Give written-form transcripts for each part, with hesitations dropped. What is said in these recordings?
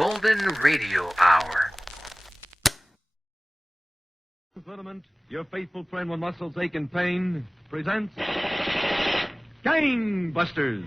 Golden Radio Hour. Tournament, your faithful friend when muscles ache and pain, presents Gang Busters.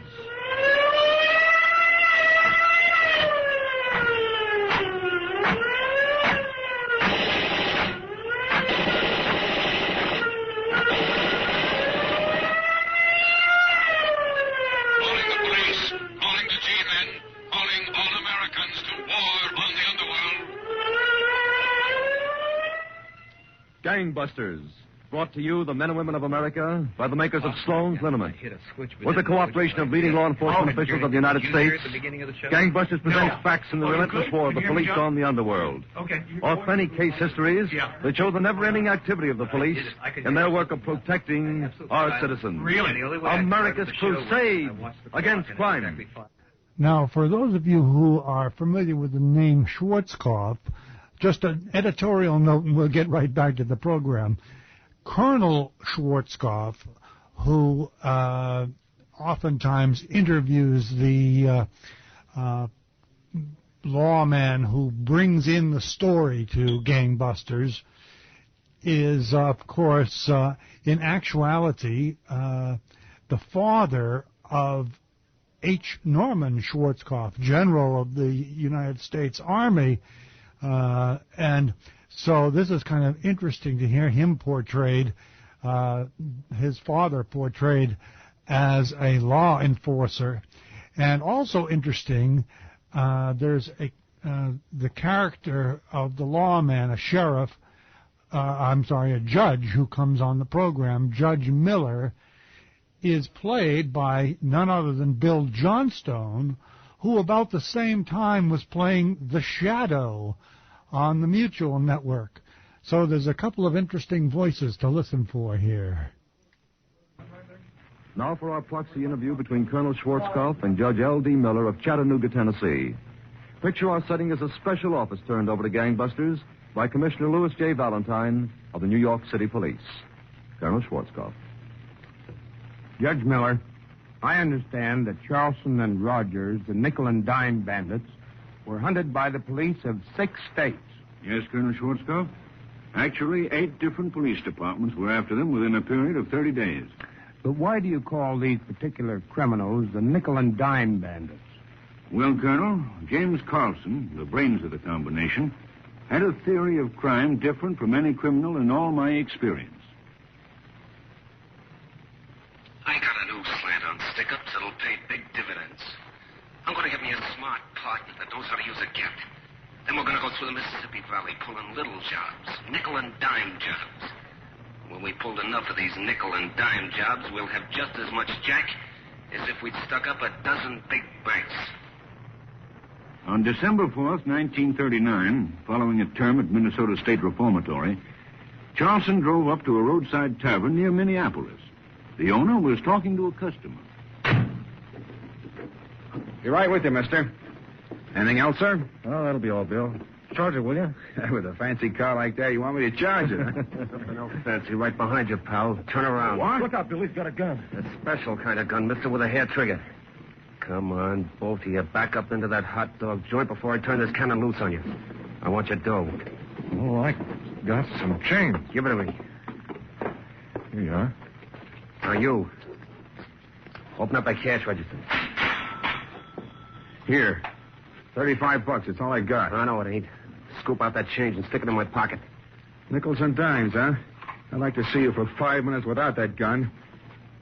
Gangbusters, brought to you, the men and women of America, by the makers of Sloan's Liniment. With the cooperation of leading law enforcement officials of the United States, Gangbusters presents facts in the relentless war of the police on the underworld. Authentic case histories that show the never-ending activity of the police in their work of protecting our citizens. America's crusade against crime. Now, for those of you who are familiar with the name Schwarzkopf, just an editorial note, and we'll get right back to the program. Colonel Schwarzkopf, who oftentimes interviews the lawman who brings in the story to Gangbusters, is, of course, in actuality, the father of H. Norman Schwarzkopf, General of the United States Army. And so this is kind of interesting to hear him portrayed, his father portrayed as a law enforcer. And also interesting, there's the character of the lawman, a sheriff, a judge who comes on the program, Judge Miller, is played by none other than Bill Johnstone, who about the same time was playing The Shadow on the Mutual Network. So there's a couple of interesting voices to listen for here. Now for our proxy interview between Colonel Schwarzkopf and Judge L.D. Miller of Chattanooga, Tennessee. Picture our setting as a special office turned over to Gangbusters by Commissioner Louis J. Valentine of the New York City Police. Colonel Schwarzkopf. Judge Miller, I understand that Charleston and Rogers, the nickel and dime bandits, were hunted by the police of 6 states. Yes, Colonel Schwarzkopf. Actually, 8 different police departments were after them within a period of 30 days. But why do you call these particular criminals the nickel and dime bandits? Well, Colonel, James Carlson, the brains of the combination, had a theory of crime different from any criminal in all my experience. I got a new slant on stick-ups that'll pay big dividends. I'm going to get me a smart partner that knows how to use a gat. Then we're going to go through the Mississippi Valley pulling little jobs, nickel and dime jobs. When we pulled enough of these nickel and dime jobs, we'll have just as much jack as if we'd stuck up a dozen big banks. On December 4th, 1939, following a term at Minnesota State Reformatory, Charleston drove up to a roadside tavern near Minneapolis. The owner was talking to a customer. Be right with you, mister. Anything else, sir? Oh, that'll be all, Bill. Charge it, will you? With a fancy car like that, you want me to charge it? Nothing else fancy right behind you, pal. Turn around. What? Look out, Bill. He's got a gun. A special kind of gun, mister, with a hair trigger. Come on, both of you. Back up into that hot dog joint before I turn this cannon loose on you. I want your dough. Oh, I got some change. Give it to me. Here you are. Now, you. Open up that cash register. Here. $35. It's all I got. I know it ain't. Scoop out that change and stick it in my pocket. Nickels and dimes, huh? I'd like to see you for 5 minutes without that gun.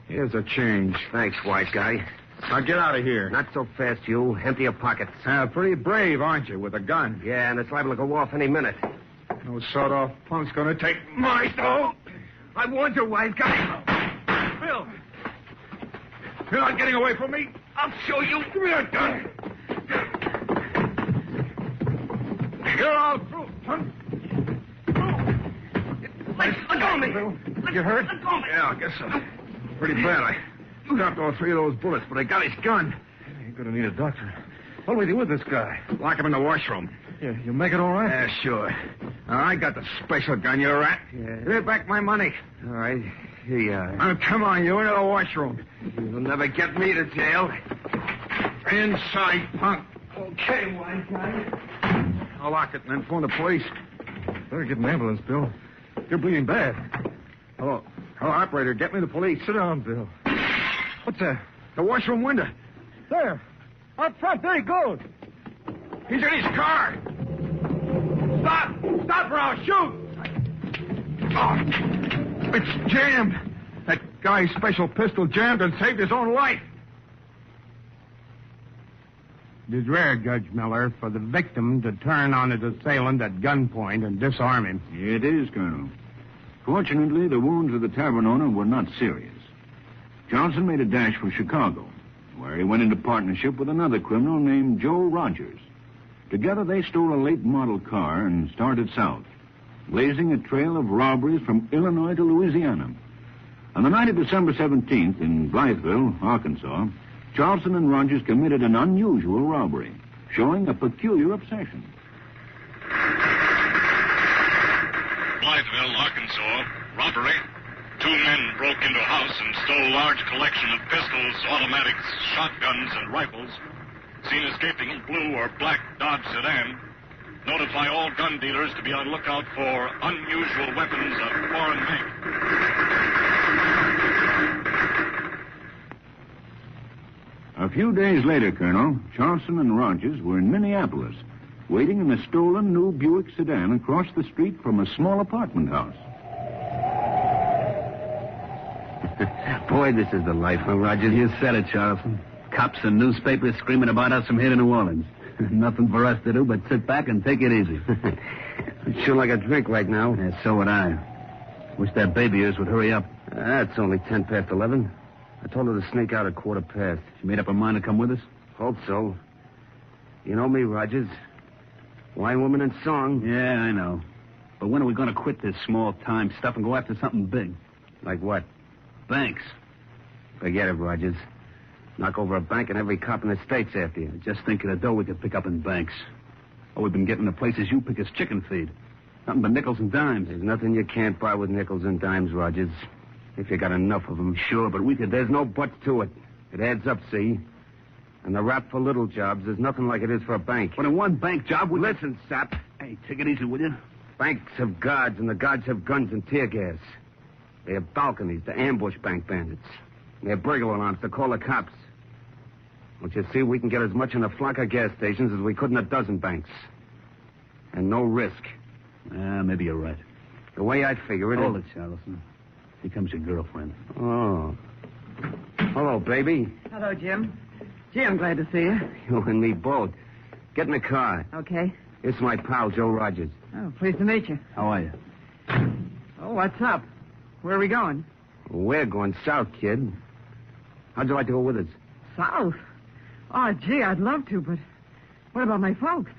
Here's a change. Thanks, white guy. Now get out of here. Not so fast, you. Empty your pockets. Pretty brave, aren't you, with a gun? Yeah, and it's liable to go off any minute. No sawed-off punk's gonna take my dough. I warned you, white guy. Bill! You're not getting away from me. I'll show you. Give me that gun. You're all through, punk. Let go of me. You hurt? Let go of me. Yeah, I guess so. Pretty bad. I dropped all 3 of those bullets, but I got his gun. You're going to need a doctor. What do we do with this guy? Lock him in the washroom. Yeah, you make it all right? Yeah, sure. I got the special gun, you rat. Yeah. Give me back my money. All right. Here you are. Now, come on, you into the washroom. You'll never get me to jail. Inside, punk. Okay, wise guy. I'll lock it and then phone the police. Better get an ambulance, Bill. You're bleeding bad. Hello. Hello, operator. Get me the police. Sit down, Bill. What's that? The washroom window. There. Out front. There he goes. He's in his car. Stop! Stop or I'll shoot! Oh, it's jammed. That guy's special pistol jammed and saved his own life. It is rare, Judge Miller, for the victim to turn on his assailant at gunpoint and disarm him. It is, Colonel. Fortunately, the wounds of the tavern owner were not serious. Johnson made a dash for Chicago, where he went into partnership with another criminal named Joe Rogers. Together, they stole a late model car and started south, blazing a trail of robberies from Illinois to Louisiana. On the night of December 17th in Blytheville, Arkansas, Charleston and Rogers committed an unusual robbery, showing a peculiar obsession. Blytheville, Arkansas, robbery. 2 men broke into a house and stole a large collection of pistols, automatics, shotguns, and rifles. Seen escaping in blue or black Dodge sedan. Notify all gun dealers to be on lookout for unusual weapons of foreign make. A few days later, Colonel, Charleston and Rogers were in Minneapolis, waiting in a stolen new Buick sedan across the street from a small apartment house. Boy, this is the life, huh, Rogers? You said it, Charleston. Cops and newspapers screaming about us from here to New Orleans. Nothing for us to do but sit back and take it easy. I'd sure like a drink right now. Yeah, so would I. Wish that baby of yours would hurry up. It's only 10 past 11. I told her to sneak out at 15:15. She made up her mind to come with us? Hope so. You know me, Rogers. Wine, woman, and song. Yeah, I know. But when are we going to quit this small-time stuff and go after something big? Like what? Banks. Forget it, Rogers. Knock over a bank and every cop in the state's after you. Just think of the dough we could pick up in banks. All we've been getting the places you pick is chicken feed. Nothing but nickels and dimes. There's nothing you can't buy with nickels and dimes, Rogers. If you got enough of them. Sure, but we could... There's no buts to it. It adds up, see? And the rap for little jobs is nothing like it is for a bank. But in one bank job, we... Listen, sap. Hey, take it easy, will you? Banks have guards, and the guards have guns and tear gas. They have balconies to ambush bank bandits. They have burglar alarms to call the cops. Don't you see, we can get as much in a flock of gas stations as we could in a dozen banks. And no risk. Maybe you're right. The way I figure it... Hold it, Charleston. Here comes your girlfriend. Oh. Hello, baby. Hello, Jim. Gee, I'm glad to see you. You and me both. Get in the car. Okay. It's my pal, Joe Rogers. Oh, pleased to meet you. How are you? Oh, what's up? Where are we going? We're going south, kid. How'd you like to go with us? South? Oh, gee, I'd love to, but what about my folks?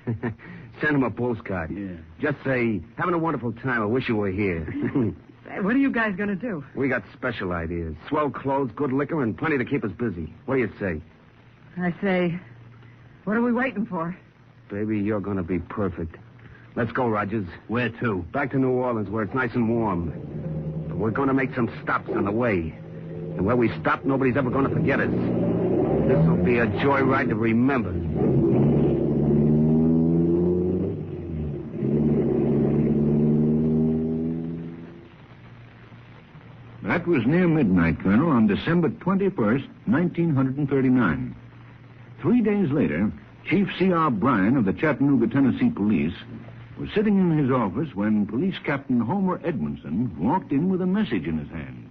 Send them a postcard. Yeah. Just say, having a wonderful time. I wish you were here. Hey, what are you guys going to do? We got special ideas. Swell clothes, good liquor, and plenty to keep us busy. What do you say? I say, what are we waiting for? Baby, you're going to be perfect. Let's go, Rogers. Where to? Back to New Orleans, where it's nice and warm. But we're going to make some stops on the way. And where we stop, nobody's ever going to forget us. This will be a joyride to remember. That was near midnight, Colonel, on December 21st, 1939. 3 days later, Chief C.R. Bryan of the Chattanooga, Tennessee Police was sitting in his office when Police Captain Homer Edmondson walked in with a message in his hand.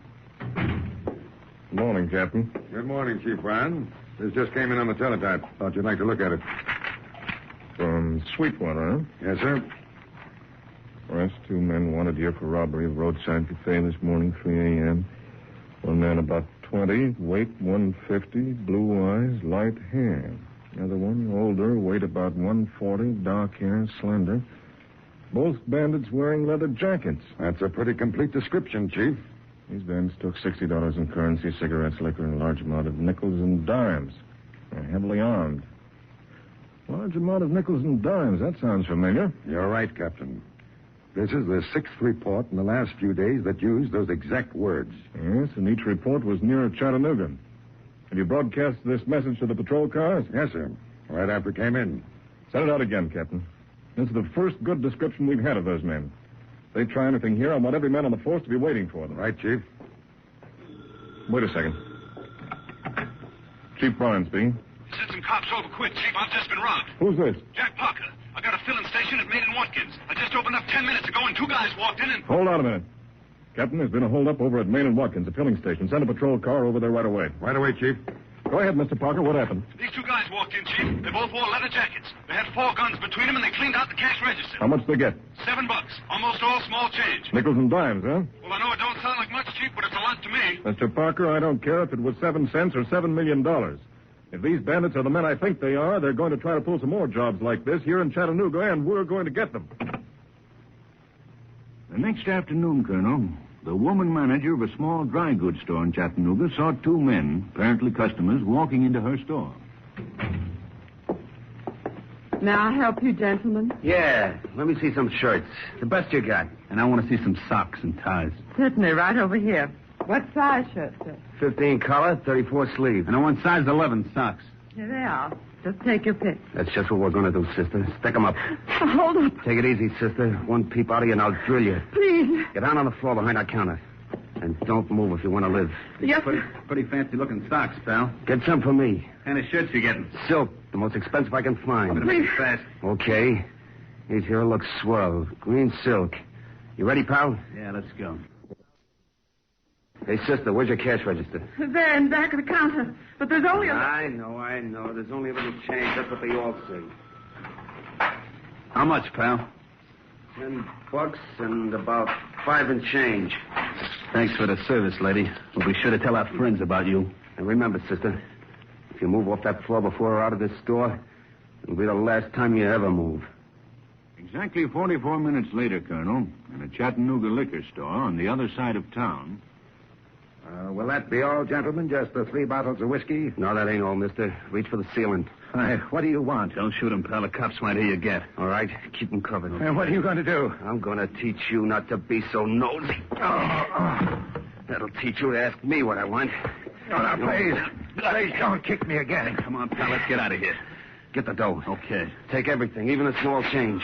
Good morning, Captain. Good morning, Chief Bryan. This just came in on the teletype. Thought you'd like to look at it. From Sweetwater, huh? Yes, sir. Arrest 2 men wanted here for robbery of roadside cafe this morning, 3 a.m. One man about 20, weight 150, blue eyes, light hair. The other one, older, weight about 140, dark hair, slender. Both bandits wearing leather jackets. That's a pretty complete description, Chief. These bandits took $60 in currency, cigarettes, liquor, and a large amount of nickels and dimes. They're heavily armed. Large amount of nickels and dimes. That sounds familiar. You're right, Captain. This is the 6th report in the last few days that used those exact words. Yes, and each report was near Chattanooga. Have you broadcast this message to the patrol cars? Yes, sir. Right after it came in. Set it out again, Captain. This is the first good description we've had of those men. If they try anything here, I want every man on the force to be waiting for them. Right, Chief. Wait a second. Chief Bryan speaking. Send some cops over quick, Chief. I've just been robbed. Who's this? Jack Parker. I got a filling station at Main and Watkins. I just opened up 10 minutes ago, and 2 guys walked in and... Hold on a minute. Captain, there's been a holdup over at Main and Watkins, a filling station. Send a patrol car over there right away. Right away, Chief. Go ahead, Mr. Parker. What happened? These 2 guys walked in, Chief. They both wore leather jackets. They had 4 guns between them, and they cleaned out the cash register. How much did they get? $7. Almost all small change. Nickels and dimes, huh? Well, I know it don't sound like much, Chief, but it's a lot to me. Mr. Parker, I don't care if it was 7 cents or $7 million. If these bandits are the men I think they are, they're going to try to pull some more jobs like this here in Chattanooga, and we're going to get them. The next afternoon, Colonel, the woman manager of a small dry goods store in Chattanooga saw 2 men, apparently customers, walking into her store. May I help you, gentlemen? Yeah, let me see some shirts. The best you got. And I want to see some socks and ties. Certainly, right over here. What size shirt, sir? 15 collar, 34 sleeve. And I want size 11 socks. Here they are. Just take your pick. That's just what we're going to do, sister. Stick 'em up. Hold up. Take it easy, sister. One peep out of you and I'll drill you. Please. Get down on the floor behind our counter. And don't move if you want to live. Yes, Pretty fancy-looking socks, pal. Get some for me. What kind of shirts you getting? Silk, the most expensive I can find. Better make it fast. Okay. These here look swell. Green silk. You ready, pal? Yeah, let's go. Hey, sister, where's your cash register? There in back of the counter. But there's only a... I know. There's only a little change. That's what they all say. How much, pal? $10 and about 5 and change. Thanks for the service, lady. We'll be sure to tell our friends about you. And remember, sister, if you move off that floor before we're out of this store, it'll be the last time you ever move. Exactly 44 minutes later, Colonel, in a Chattanooga liquor store on the other side of town. Will that be all, gentlemen? Just the 3 bottles of whiskey? No, that ain't all, mister. Reach for the ceiling. What do you want? Don't shoot him, pal. The cops might hear you get. All right? Keep him covered. And what are you going to do? I'm going to teach you not to be so nosy. That'll teach you to ask me what I want. Oh, now, please don't kick me again. Come on, pal. Let's get out of here. Get the dough. Okay. Take everything, even the small change.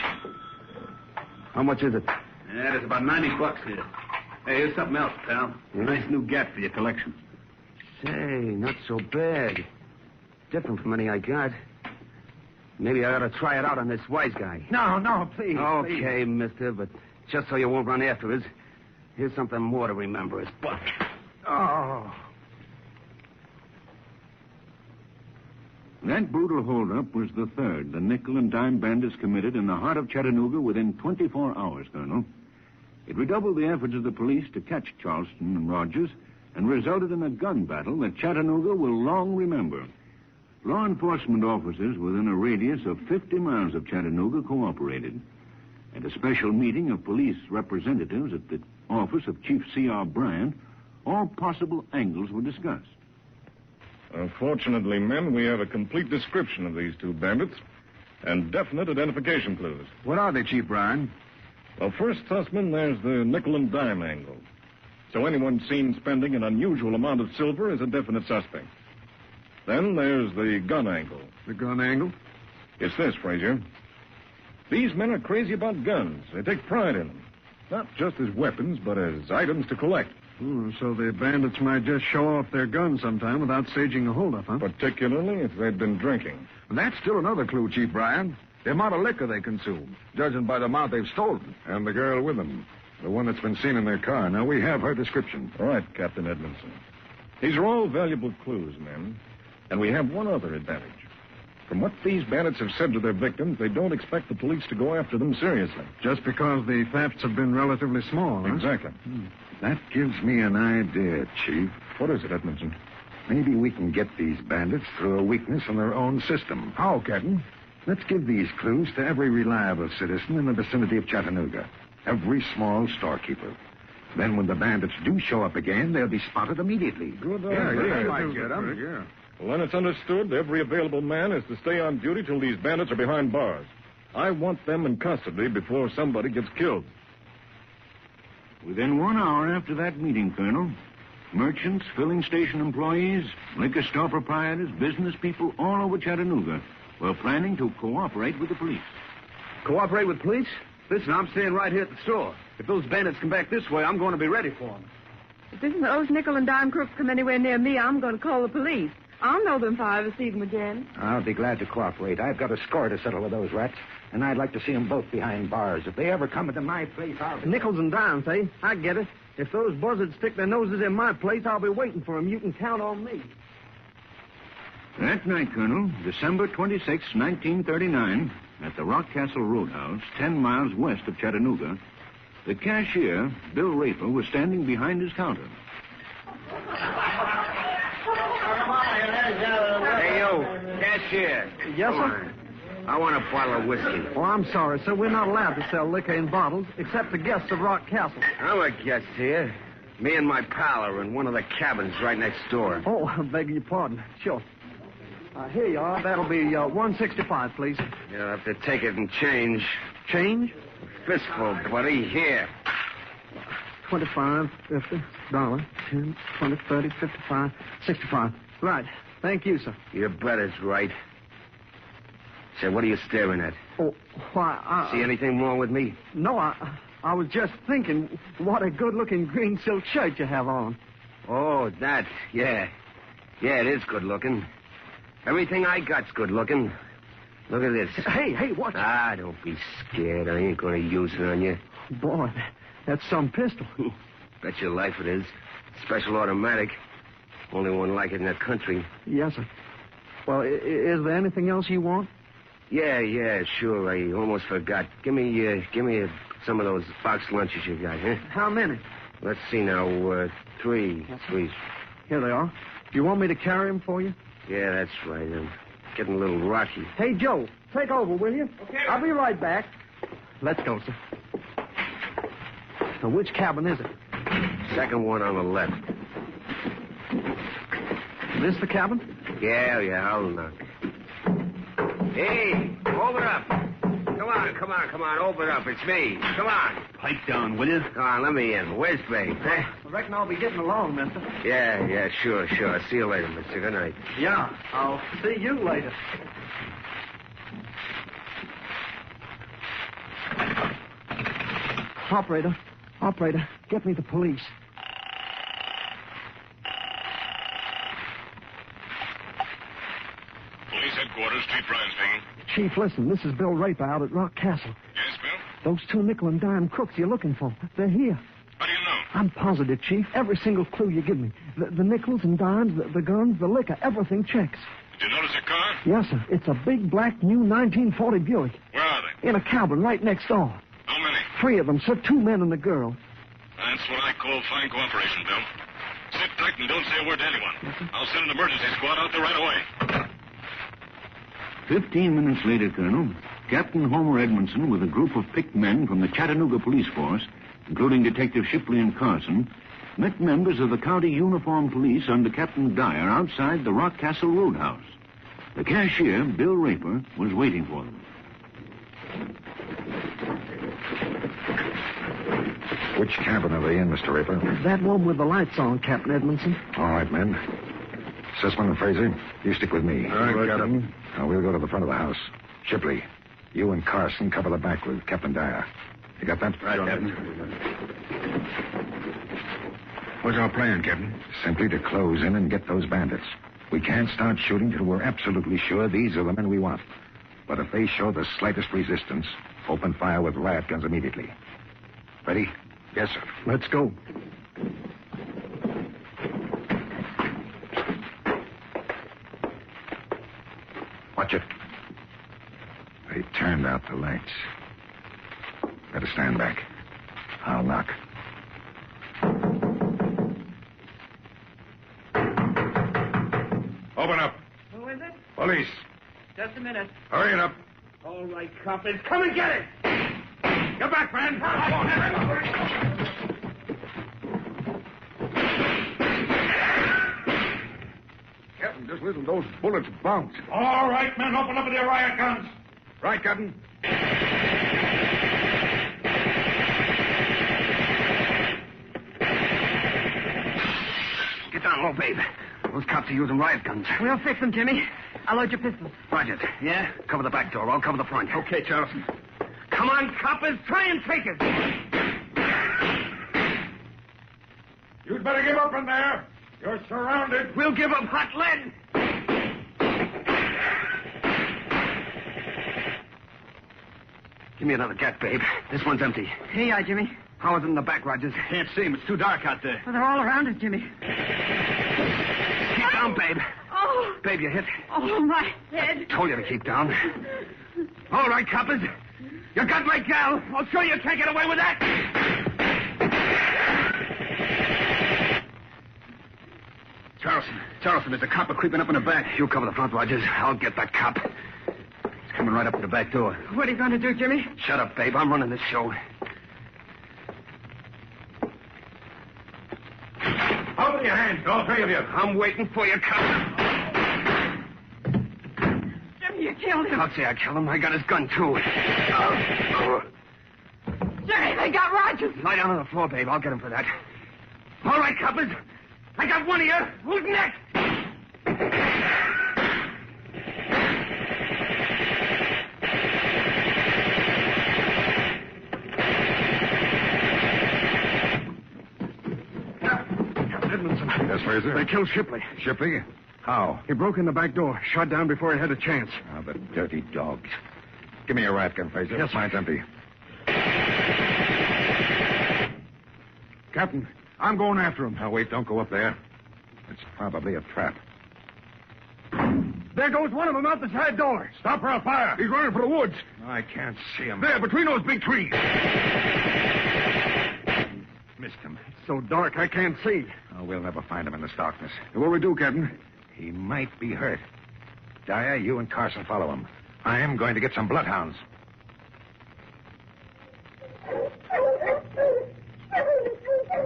How much is it? Yeah, there's about $90 here. Hey, here's something else, pal. Yeah? Nice new gat for your collection. Say, not so bad. Different from any I got. Maybe I ought to try it out on this wise guy. No, please. Okay, mister, but just so you won't run after us, here's something more to remember us. Buck. Oh. That brutal holdup was the third the nickel and dime bandits committed in the heart of Chattanooga within 24 hours, Colonel. It redoubled the efforts of the police to catch Charleston and Rogers and resulted in a gun battle that Chattanooga will long remember. Law enforcement officers within a radius of 50 miles of Chattanooga cooperated. At a special meeting of police representatives at the office of Chief C.R. Bryant, all possible angles were discussed. Fortunately, men, we have a complete description of these 2 bandits and definite identification clues. What are they, Chief Bryan? Well, first, Sussman, there's the nickel and dime angle. So anyone seen spending an unusual amount of silver is a definite suspect. Then there's the gun angle. The gun angle? It's this, Frazier. These men are crazy about guns. They take pride in them. Not just as weapons, but as items to collect. So the bandits might just show off their guns sometime without staging a holdup, huh? Particularly if they'd been drinking. That's still another clue, Chief Bryan. The amount of liquor they consume, judging by the amount they've stolen. And the girl with them. The one that's been seen in their car. Now, we have her description. All right, Captain Edmondson. These are all valuable clues, men. And we have one other advantage. From what these bandits have said to their victims, they don't expect the police to go after them seriously. Just because the thefts have been relatively small, huh? Exactly. That gives me an idea, Chief. What is it, Edmondson? Maybe we can get these bandits through a weakness in their own system. How, Captain? Let's give these clues to every reliable citizen in the vicinity of Chattanooga. Every small storekeeper. Then when the bandits do show up again, they'll be spotted immediately. Good Yeah, idea. that might get them. Yeah. Well, then it's understood every available man is to stay on duty till these bandits are behind bars. I want them in custody before somebody gets killed. Within 1 hour after that meeting, Colonel, merchants, filling station employees, liquor store proprietors, business people all over Chattanooga were planning to cooperate with the police. Cooperate with police? Listen, I'm staying right here at the store. If those bandits come back this way, I'm going to be ready for them. If those nickel and dime crooks come anywhere near me, I'm going to call the police. I'll know them if I ever see them again. I'll be glad to cooperate. I've got a score to settle with those rats, and I'd like to see them both behind bars. If they ever come into my place, I'll... Nickels and dimes, eh? I get it. If those buzzards stick their noses in my place, I'll be waiting for them. You can count on me. That night, Colonel, December 26, 1939, at the Rock Castle Roadhouse, 10 miles west of Chattanooga, the cashier, Bill Raper, was standing behind his counter. Hey, you, cashier. Yes, sir? I want a bottle of whiskey. Oh, I'm sorry, sir. We're not allowed to sell liquor in bottles, except to guests of Rock Castle. I'm a guest here. Me and my pal are in one of the cabins right next door. Oh, I beg your pardon. Sure. Here you are. That'll be $165, please. You'll have to take it and change. Change? Fistful, buddy. Here. 25, 50, $1, 10, 20, 30, 55, 65. Right. Thank you, sir. You bet it's right. Say, what are you staring at? Oh, why, See anything wrong with me? No, I was just thinking what a good-looking green silk shirt you have on. Oh, that. Yeah. Yeah, it is good-looking. Everything I got's good-looking. Look at this. Hey, watch it. Ah, don't be scared. I ain't going to use it on you. Boy, that's some pistol. Bet your life it is. Special automatic. Only one like it in the country. Yes, sir. Well, is there anything else you want? Yeah, sure. I almost forgot. Give me some of those box lunches you got, huh? How many? Let's see now. 3, please. Here they are. You want me to carry them for you? Yeah, that's right. I'm getting a little rocky. Hey, Joe, take over, will you? Okay. I'll be right back. Let's go, sir. Now, which cabin is it? Second one on the left. This the cabin? Yeah, hold on. Hey, open up. Come on, open up. It's me. Come on. Pipe down, will you? Come on, let me in. Where's Bay? I reckon I'll be getting along, mister. Yeah, sure. See you later, mister. Good night. Yeah, I'll see you later. Operator, get me the police. Police headquarters, Chief Ryan speaking. Chief, listen, this is Bill Raper out at Rock Castle. Yes, Bill? Those 2 nickel and dime crooks you're looking for, they're here. How do you know? I'm positive, Chief. Every single clue you give me. The nickels and dimes, the guns, the liquor, everything checks. Did you notice a car? Yes, sir. It's a big, black, new 1940 Buick. Where are they? In a cabin right next door. How many? 3 of them, sir. 2 men and a girl. That's what I call fine cooperation, Bill. Sit tight and don't say a word to anyone. I'll send an emergency squad out there right away. 15 minutes later, Colonel, Captain Homer Edmondson, with a group of picked men from the Chattanooga Police Force, including Detective Shipley and Carson, met members of the County Uniform Police under Captain Dyer outside the Rock Castle Roadhouse. The cashier, Bill Raper, was waiting for them. Which cabin are they in, Mr. Raper? That one with the lights on, Captain Edmondson. All right, men. Sussman and Fraser, you stick with me. All right, Captain. Now, we'll go to the front of the house. Shipley, you and Carson cover the back with Captain Dyer. You got that? Right, Captain. What's our plan, Captain? Simply to close in and get those bandits. We can't start shooting till we're absolutely sure these are the men we want. But if they show the slightest resistance, open fire with riot guns immediately. Ready? Yes, sir. Let's go. Watch it. They turned out the lights. Better stand back. I'll knock. Open up. Who is it? Police. Just a minute. Hurry it up. All right, coppers, come and get it! Get back, man. Captain, just listen to those bullets bounce. All right, men, open up with your riot guns. Right, Captain. Get down low, babe. Those cops are using riot guns. We'll fix them, Jimmy. I'll load your pistols. Roger. Yeah? Cover the back door. I'll cover the front. Okay, Charleston. Come on, coppers. Try and take it. You'd better give up in there. You're surrounded. We'll give them hot lead. Give me another gat, babe. This one's empty. Here you are, Jimmy. How is it in the back, Rogers? Can't see him. It's too dark out there. Well, they're all around us, Jimmy. Keep down, babe. Oh. Babe, you hit. Oh, my head. Told you to keep down. All right, coppers. You got my gal. I'll show you can't get away with that. Charleston, there's a copper creeping up in the back. You cover the front, Rogers. I'll get that cop. He's coming right up to the back door. What are you going to do, Jimmy? Shut up, babe. I'm running this show. Open your hands, all three of you. I'm waiting for you, cop. Jimmy, you killed him. I'll say I killed him. I got his gun, too. Jimmy, they got Rogers. Lie down on the floor, babe. I'll get him for that. All right, coppers. I got one of you. Who's next? Edmondson. Yes, Fraser? They killed Shipley. Shipley? How? He broke in the back door, shot down before he had a chance. Oh, the dirty dogs. Give me your rat gun, Fraser. Yes, sir. Mine's empty. Captain, I'm going after him. Now, wait, don't go up there. It's probably a trap. There goes one of them out the side door. Stop or I'll fire. He's running for the woods. I can't see him. There, between those big trees. Missed him. It's so dark, I can't see. Oh, we'll never find him in this darkness. What do we do, Captain? He might be hurt. Dyer, you and Carson follow him. I am going to get some bloodhounds.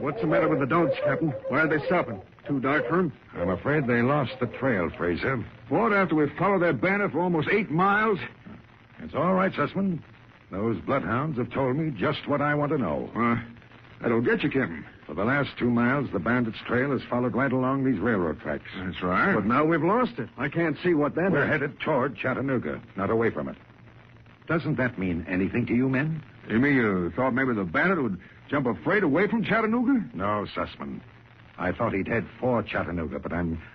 What's the matter with the dogs, Captain? Why are they stopping? Too dark for them? I'm afraid they lost the trail, Fraser. What, after we followed that bandit for almost 8 miles? It's all right, Sussman. Those bloodhounds have told me just what I want to know. That'll get you, Captain. For the last 2 miles, the bandits' trail has followed right along these railroad tracks. That's right. But now we've lost it. I can't see what that We're is. headed toward Chattanooga, not away from it. Doesn't that mean anything to you men? You mean you thought maybe the bandit would jump afraid away from Chattanooga? No, Sussman. I thought he'd head for Chattanooga, but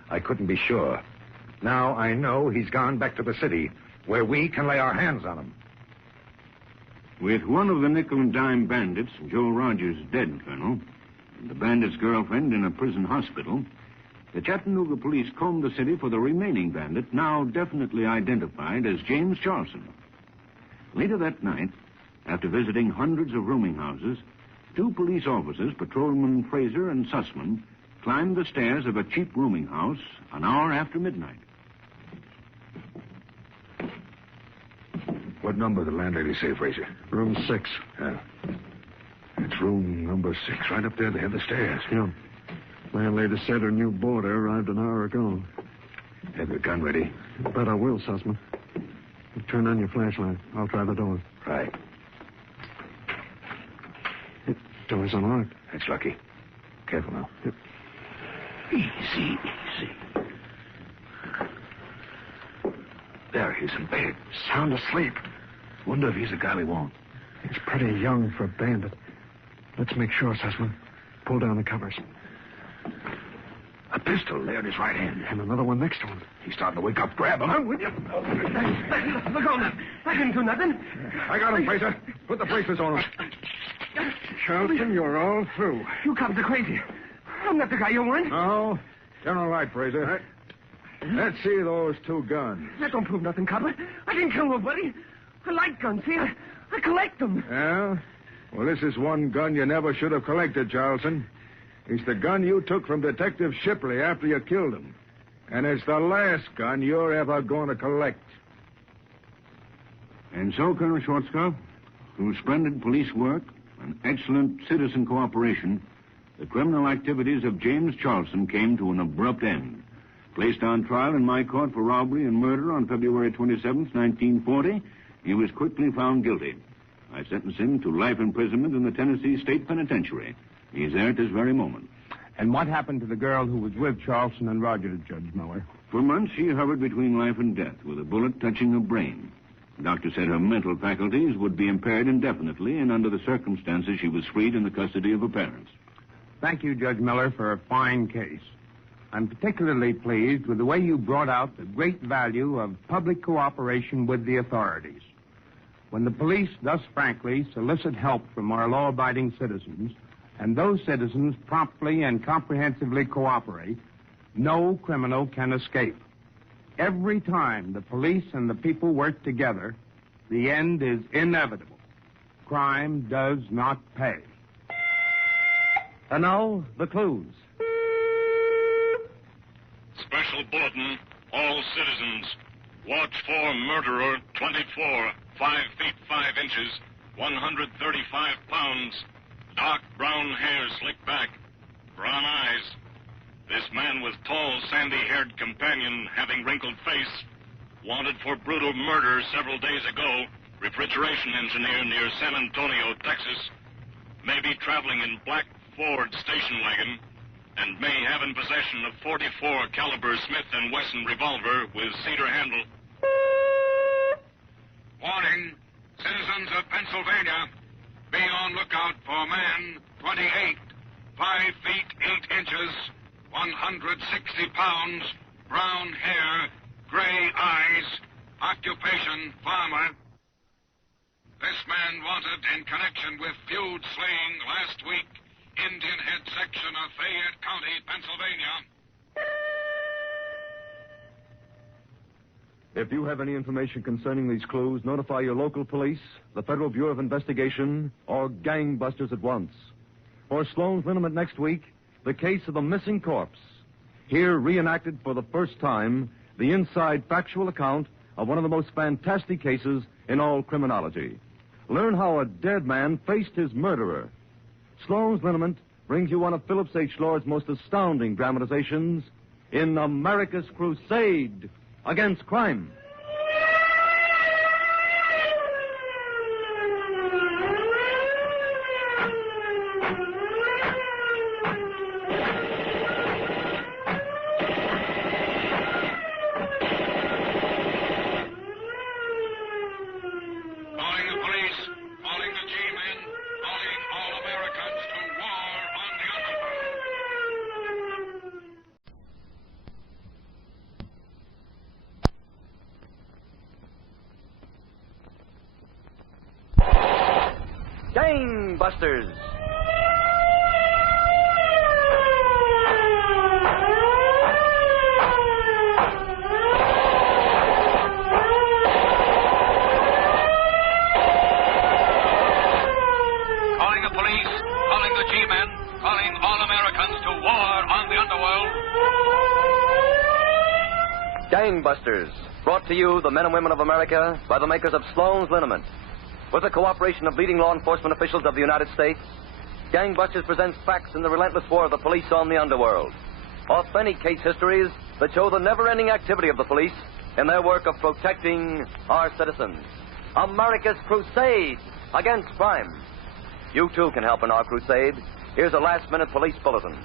I couldn't be sure. Now I know he's gone back to the city, where we can lay our hands on him. With one of the nickel and dime bandits, Joe Rogers, dead, Colonel, and the bandit's girlfriend in a prison hospital, the Chattanooga police combed the city for the remaining bandit, now definitely identified as James Charleston. Later that night, after visiting hundreds of rooming houses, 2 police officers, Patrolman Fraser and Sussman, climbed the stairs of a cheap rooming house an hour after midnight. What number did the landlady say, Fraser? Room 6. Yeah. It's room number 6, right up there at the head of the stairs. Yeah. Landlady said her new boarder arrived an hour ago. Have your gun ready? Bet I will, Sussman. You turn on your flashlight. I'll try the door. Right. Door's unlocked. That's lucky. Careful now. Easy. There, he's in bed. Sound asleep. Wonder if he's the guy we want. He's pretty young for a bandit. Let's make sure, Sussman. Pull down the covers. A pistol there in his right hand. And another one next to him. He's starting to wake up. Grab him. I'm with you. Look on that. I didn't do nothing. I got him, Fraser. Put the bracelets on him. Charleston, you're all through. You cops are crazy. I'm not the guy you want. No. You're all right, Fraser. Let's see those 2 guns. That don't prove nothing, copper. I didn't kill nobody. I like guns. See, I collect them. Yeah? Well, this is one gun you never should have collected, Charleston. It's the gun you took from Detective Shipley after you killed him. And it's the last gun you're ever going to collect. And so, Colonel Schwarzkopf, through splendid police work and excellent citizen cooperation, the criminal activities of James Charleston came to an abrupt end. Placed on trial in my court for robbery and murder on February 27th, 1940, he was quickly found guilty. I sentenced him to life imprisonment in the Tennessee State Penitentiary. He's there at this very moment. And what happened to the girl who was with Charleston and Rogers, Judge Miller? For months, she hovered between life and death with a bullet touching her brain. The doctor said her mental faculties would be impaired indefinitely, and under the circumstances, she was freed in the custody of her parents. Thank you, Judge Miller, for a fine case. I'm particularly pleased with the way you brought out the great value of public cooperation with the authorities. When the police thus frankly solicit help from our law-abiding citizens, and those citizens promptly and comprehensively cooperate, no criminal can escape. Every time the police and the people work together, the end is inevitable. Crime does not pay. And now, the clues. Special bulletin, all citizens. Watch for murderer 24, 5 feet 5 inches, 135 pounds. Dark brown hair slicked back, brown eyes. This man with tall, sandy-haired companion having wrinkled face. Wanted for brutal murder several days ago. Refrigeration engineer near San Antonio, Texas. May be traveling in black Ford station wagon. And may have in possession a .44 caliber Smith & Wesson revolver with cedar handle. Warning, citizens of Pennsylvania, be on lookout for man 28, 5 feet 8 inches, 160 pounds, brown hair, gray eyes, occupation farmer. This man wanted in connection with feud slaying last week, Indian Head section of Fayette County, Pennsylvania. If you have any information concerning these clues, notify your local police, the Federal Bureau of Investigation, or gangbusters at once. For Sloan's Liniment next week, the case of the missing corpse. Here, reenacted for the first time, the inside factual account of one of the most fantastic cases in all criminology. Learn how a dead man faced his murderer. Sloan's Liniment brings you one of Phillips H. Lord's most astounding dramatizations in America's Crusade against Crime. Gangbusters. Calling the police, calling the G-men, calling all Americans to war on the underworld. Gangbusters. Brought to you, the men and women of America, by the makers of Sloan's Liniment. With the cooperation of leading law enforcement officials of the United States, Gangbusters presents facts in the relentless war of the police on the underworld. Authentic case histories that show the never-ending activity of the police in their work of protecting our citizens. America's crusade against crime. You, too, can help in our crusade. Here's a last-minute police bulletin.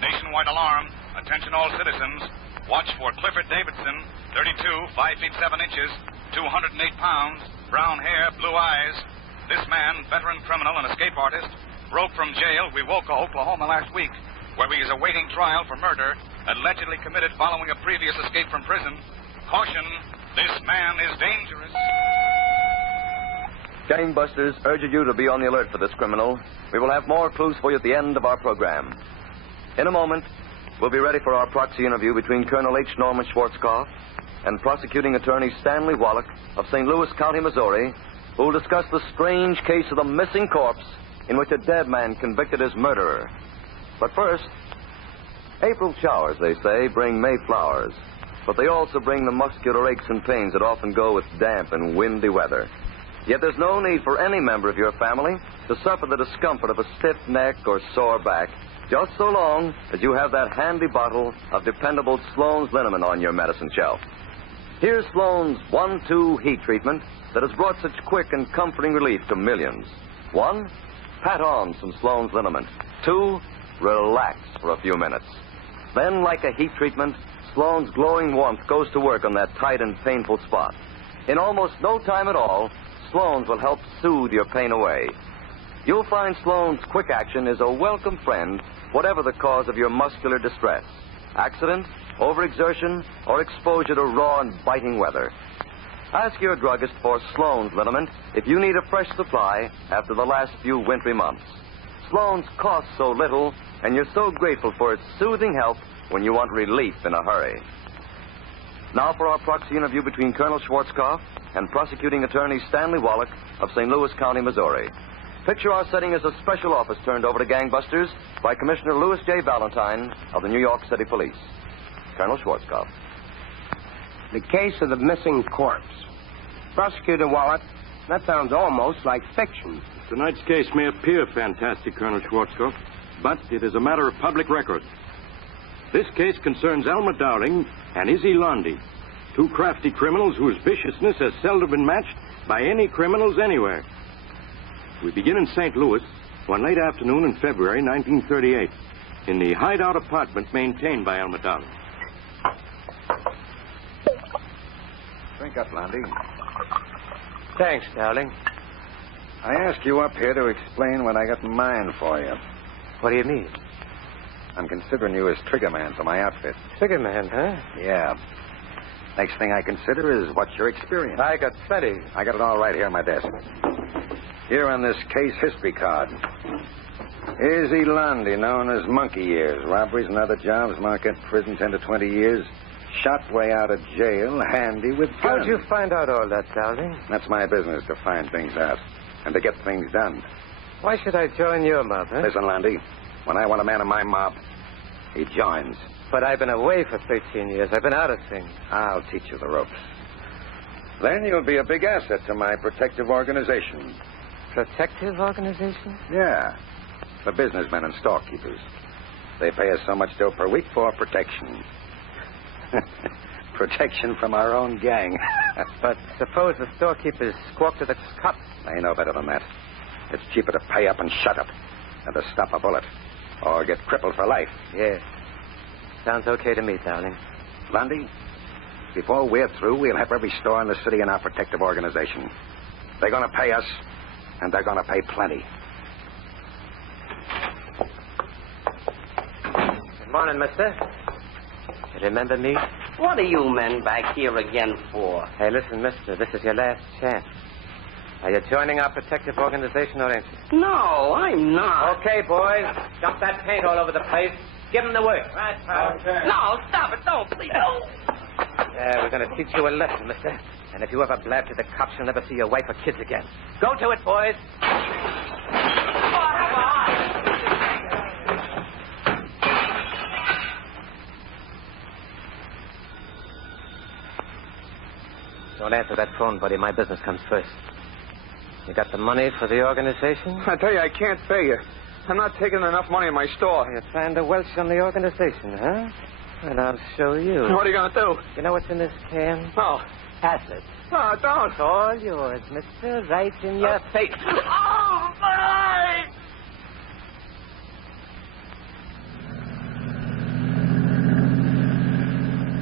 Nationwide alarm. Attention all citizens. Watch for Clifford Davidson, 32, 5 feet 7 inches, 208 pounds, brown hair, blue eyes. This man, veteran criminal and escape artist, broke from jail, Wewoka, Oklahoma last week, where he is awaiting trial for murder, allegedly committed following a previous escape from prison. Caution, this man is dangerous. Gangbusters urges you to be on the alert for this criminal. We will have more clues for you at the end of our program. In a moment, we'll be ready for our proxy interview between Colonel H. Norman Schwarzkopf and prosecuting attorney Stanley Wallach of St. Louis County, Missouri, who will discuss the strange case of the missing corpse in which a dead man convicted his murderer. But first, April showers, they say, bring May flowers, but they also bring the muscular aches and pains that often go with damp and windy weather. Yet there's no need for any member of your family to suffer the discomfort of a stiff neck or sore back, just so long as you have that handy bottle of dependable Sloan's Liniment on your medicine shelf. Here's Sloan's 1-2 heat treatment that has brought such quick and comforting relief to millions. 1, pat on some Sloan's Liniment. 2, relax for a few minutes. Then, like a heat treatment, Sloan's glowing warmth goes to work on that tight and painful spot. In almost no time at all, Sloan's will help soothe your pain away. You'll find Sloan's quick action is a welcome friend, whatever the cause of your muscular distress. Accident, overexertion, or exposure to raw and biting weather. Ask your druggist for Sloan's liniment if you need a fresh supply after the last few wintry months. Sloan's costs so little, and you're so grateful for its soothing help when you want relief in a hurry. Now for our proxy interview between Colonel Schwarzkopf and Prosecuting Attorney Stanley Wallach of St. Louis County, Missouri. Picture our setting as a special office turned over to gangbusters by Commissioner Louis J. Valentine of the New York City Police. Colonel Schwarzkopf. The case of the missing corpse. Prosecutor Wallach, that sounds almost like fiction. Tonight's case may appear fantastic, Colonel Schwarzkopf, but it is a matter of public record. This case concerns Elmer Dowling and Izzy Lundy, two crafty criminals whose viciousness has seldom been matched by any criminals anywhere. We begin in St. Louis one late afternoon in February 1938 in the hideout apartment maintained by Elmer Dowling. Drink up, Lundy. Thanks, Dowling. I asked you up here to explain what I got in mind for you. What do you mean? I'm considering you as triggerman for my outfit. Triggerman, huh? Yeah. Next thing I consider is what's your experience. I got plenty. I got it all right here on my desk. Here on this case history card. Izzy Lundy, known as Monkey Years. Robberies and other jobs, market, prison 10 to 20 years. Shot way out of jail, handy with guns. How'd you find out all that, Dowling? That's my business, to find things out. And to get things done. Why should I join your mob, huh? Listen, Lundy. When I want a man in my mob, he joins. But I've been away for 13 years. I've been out of things. I'll teach you the ropes. Then you'll be a big asset to my protective organization. Protective organization? Yeah. For businessmen and storekeepers. They pay us so much dough per week for protection. Protection from our own gang. But suppose the storekeepers squawk to the cops. They know better than that. It's cheaper to pay up and shut up than to stop a bullet or get crippled for life. Yes. Sounds okay to me, Dowling. Lundy, before we're through, we'll have every store in the city in our protective organization. They're going to pay us, and they're going to pay plenty. Good morning, mister. You remember me? What are you men back here again for? Hey, listen, mister, this is your last chance. Are you joining our protective organization or ain't you? No, I'm not. Okay, boys. Dump that paint all over the place. Give them the work. Right, pal. Okay. No, stop it. Don't, please. Yeah, we're going to teach you a lesson, mister. And if you ever blab to the cops, you'll never see your wife or kids again. Go to it, boys. Don't answer that phone, buddy. My business comes first. You got the money for the organization? I tell you, I can't pay you. I'm not taking enough money in my store. You're trying to welch on the organization, huh? Well, I'll show you. What are you going to do? You know what's in this can? Oh. Acid. No, don't. It's all yours, mister. Right in your face. Oh, my!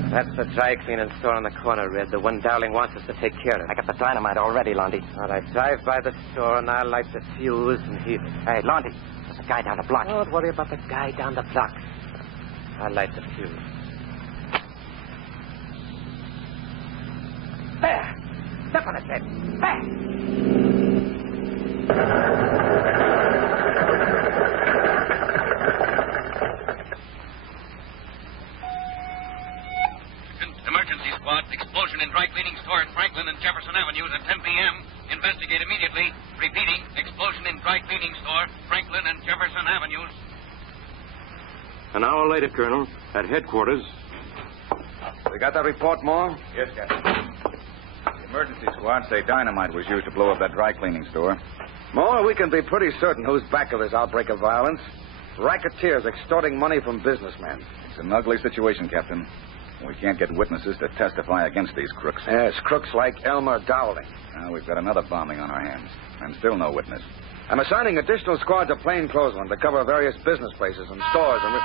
That's the dry cleaning store on the corner, Red. The one Dowling wants us to take care of. I got the dynamite already, Lundy. All right, drive by the store and I'll light the fuse and heat it. Hey, Lundy, there's a guy down the block. Don't worry about the guy down the block. I'll light the fuse. There! Step on it, Red. There! Emergency squad, explosion in dry cleaning store at Franklin and Jefferson Avenues at 10 p.m. Investigate immediately. Repeating, explosion in dry cleaning store, Franklin and Jefferson Avenues. An hour later, Colonel, at headquarters. We got that report, Moore? Yes, Captain. The emergency squad say dynamite was used to blow up that dry cleaning store. Moore, we can be pretty certain who's back of this outbreak of violence. Racketeers extorting money from businessmen. It's an ugly situation, Captain. We can't get witnesses to testify against these crooks. Yes, crooks like Elmer Dowling. Now, we've got another bombing on our hands, and still no witness. I'm assigning additional squads of plainclothesmen to cover various business places and stores and...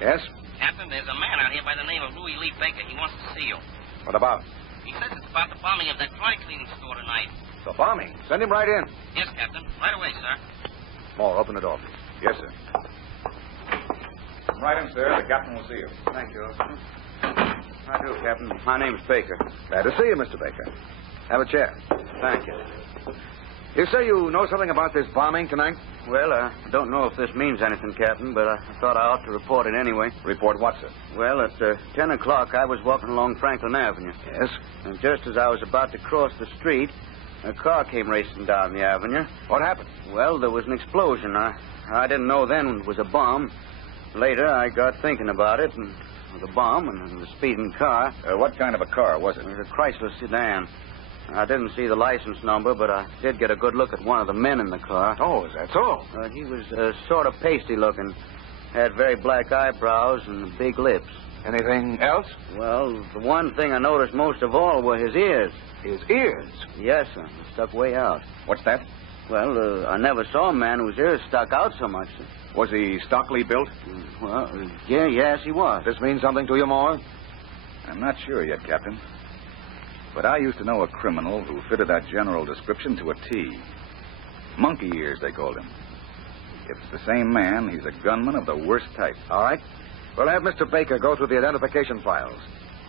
Yes? Captain, there's a man out here by the name of Louis Lee Baker. He wants to see you. What about? He says it's about the bombing of that dry cleaning store tonight. The bombing. Send him right in. Yes, Captain. Right away, sir. Moore, open the door, please. Yes, sir. Come right in, sir. The captain will see you. Thank you. I do, Captain. My name's Baker. Glad to see you, Mr. Baker. Have a chair. Thank you. You say you know something about this bombing tonight? Well, I don't know if this means anything, Captain, but I thought I ought to report it anyway. Report what, sir? Well, at 10 o'clock, I was walking along Franklin Avenue. Yes? And just as I was about to cross the street, a car came racing down the avenue. What happened? Well, there was an explosion. I didn't know then it was a bomb. Later, I got thinking about it, and the bomb and the speeding car. What kind of a car was it? It was a Chrysler sedan. I didn't see the license number, but I did get a good look at one of the men in the car. Oh, is that so? He was sort of pasty looking, had very black eyebrows and big lips. Anything else? Well, the one thing I noticed most of all were his ears. His ears? Yes, sir. They stuck way out. What's that? Well, I never saw a man whose ears stuck out so much, sir. Was he stockily built? Well, yes, he was. Does this mean something to you, Moore? I'm not sure yet, Captain. But I used to know a criminal who fitted that general description to a T. Monkey ears, they called him. If it's the same man, he's a gunman of the worst type. All right. We'll have Mr. Baker go through the identification files.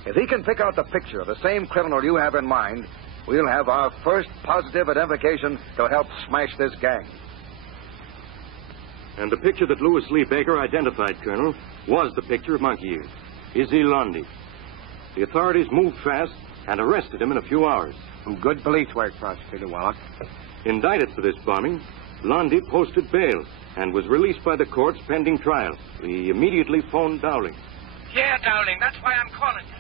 If he can pick out the picture of the same criminal you have in mind, we'll have our first positive identification to help smash this gang. And the picture that Louis Lee Baker identified, Colonel, was the picture of Monkey Ears. Izzy Lundy. The authorities moved fast and arrested him in a few hours. Some good police work, Prosecutor Wallach. Indicted for this bombing, Lundy posted bail and was released by the courts pending trial. He immediately phoned Dowling. Yeah, Dowling, that's why I'm calling you.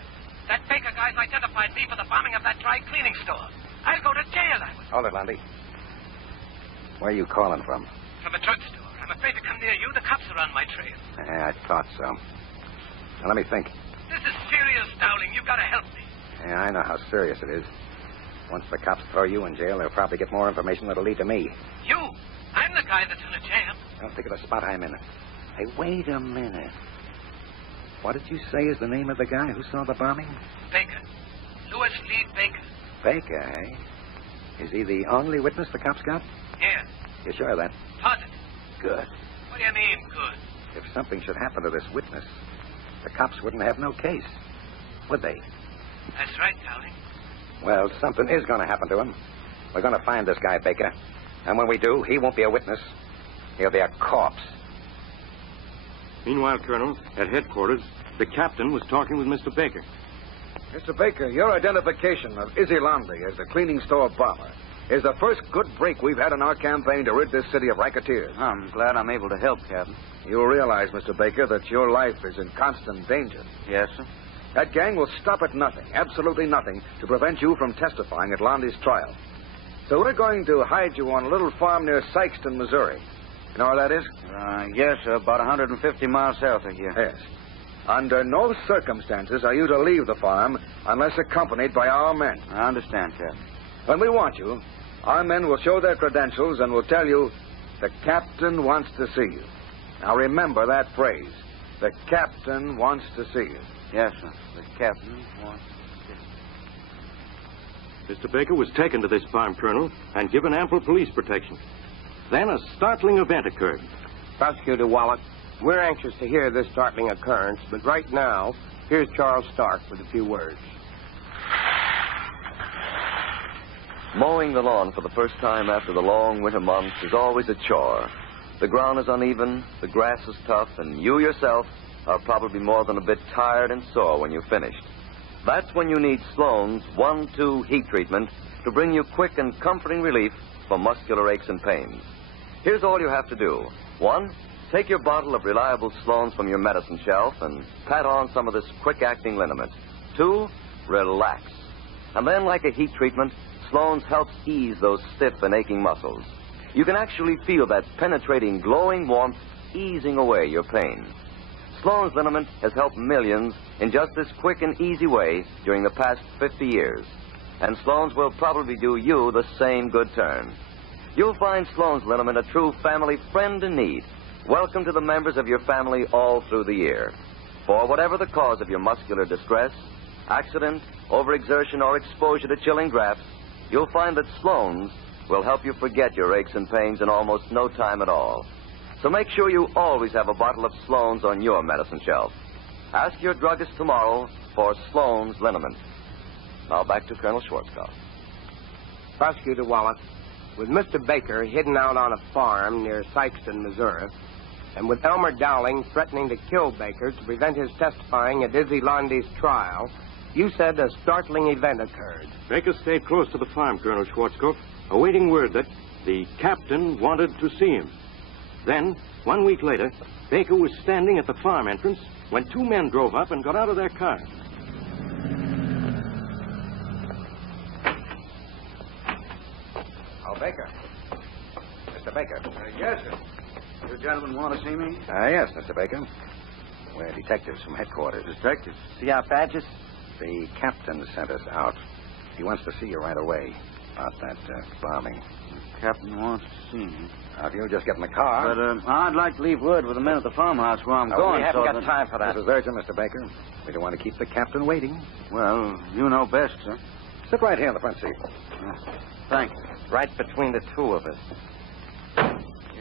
That Baker guy's identified me for the bombing of that dry cleaning store. I'll go to jail, I will. Hold it, Lundy. Where are you calling from? From a drugstore. I'm afraid to come near you. The cops are on my trail. Yeah, I thought so. Now, let me think. This is serious, Dowling. You've got to help me. Yeah, I know how serious it is. Once the cops throw you in jail, they'll probably get more information that'll lead to me. You? I'm the guy that's in a jam. Don't think of the spot I'm in. Hey, wait a minute. What did you say is the name of the guy who saw the bombing? Baker. Louis Lee Baker. Baker, eh? Is he the only witness the cops got? Yeah. You sure of that? Positive. Good. What do you mean, good? If something should happen to this witness, the cops wouldn't have no case, would they? That's right, Dowling. Well, something is going to happen to him. We're going to find this guy, Baker. And when we do, he won't be a witness. He'll be a corpse. Meanwhile, Colonel, at headquarters, the captain was talking with Mr. Baker. Mr. Baker, your identification of Izzy Lundy as the cleaning store bomber is the first good break we've had in our campaign to rid this city of racketeers. I'm glad I'm able to help, Captain. You'll realize, Mr. Baker, that your life is in constant danger. Yes, sir. That gang will stop at nothing, absolutely nothing, to prevent you from testifying at Lundy's trial. So we're going to hide you on a little farm near Sykeston, Missouri. You know where that is? Yes, sir, about 150 miles south of here. Yes. Under no circumstances are you to leave the farm unless accompanied by our men. I understand, Captain. When we want you, our men will show their credentials and will tell you, the captain wants to see you. Now remember that phrase. The captain wants to see you. Yes, sir. The captain wants to see Mr. Baker was taken to this farm, Colonel, and given ample police protection. Then a startling event occurred. Prosecutor Wallach, we're anxious to hear this startling occurrence, but right now, here's Charles Stark with a few words. Mowing the lawn for the first time after the long winter months is always a chore. The ground is uneven, the grass is tough, and you yourself are probably more than a bit tired and sore when you've finished. That's when you need Sloan's 1-2 heat treatment to bring you quick and comforting relief from muscular aches and pains. Here's all you have to do. 1, take your bottle of reliable Sloan's from your medicine shelf and pat on some of this quick-acting liniment. 2, relax. And then, like a heat treatment, Sloan's helps ease those stiff and aching muscles. You can actually feel that penetrating, glowing warmth easing away your pain. Sloan's liniment has helped millions in just this quick and easy way during the past 50 years. And Sloan's will probably do you the same good turn. You'll find Sloan's liniment a true family friend in need, welcome to the members of your family all through the year. For whatever the cause of your muscular distress, accident, overexertion, or exposure to chilling drafts, you'll find that Sloan's will help you forget your aches and pains in almost no time at all. So make sure you always have a bottle of Sloan's on your medicine shelf. Ask your druggist tomorrow for Sloan's liniment. Now back to Colonel Schwarzkopf. Prosecutor Wallace, with Mr. Baker hidden out on a farm near Sikeston, Missouri, and with Elmer Dowling threatening to kill Baker to prevent his testifying at Izzy Londy's trial, you said a startling event occurred. Baker stayed close to the farm, Colonel Schwarzkopf, awaiting word that the captain wanted to see him. Then, 1 week later, Baker was standing at the farm entrance when two men drove up and got out of their car. Oh, Baker. Mr. Baker. Yes, sir. You gentlemen want to see me? Yes, Mr. Baker. We're detectives from headquarters. Detectives? See our badges? The captain sent us out. He wants to see you right away about that bombing. The captain wants to see me. Now, if you'll just get in the car. But I'd like to leave word with the men at the farmhouse where I'm going. We haven't got time for that. This is urgent, Mr. Baker. We don't want to keep the captain waiting. Well, you know best, sir. Sit right here in the front seat. Thanks. Right between the two of us.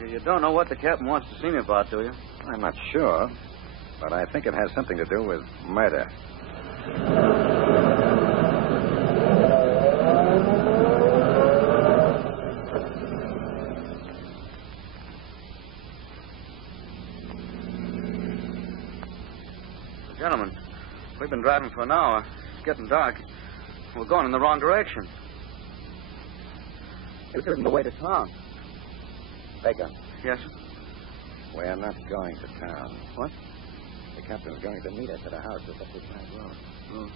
You don't know what the captain wants to see me about, do you? I'm not sure, but I think it has something to do with murder. Gentlemen, we've been driving for an hour. It's getting dark. We're going in the wrong direction. This isn't the way to town. Baker. Yes, sir? We're not going to town. What? The captain's going to meet us at a house that's up this side road. Oh.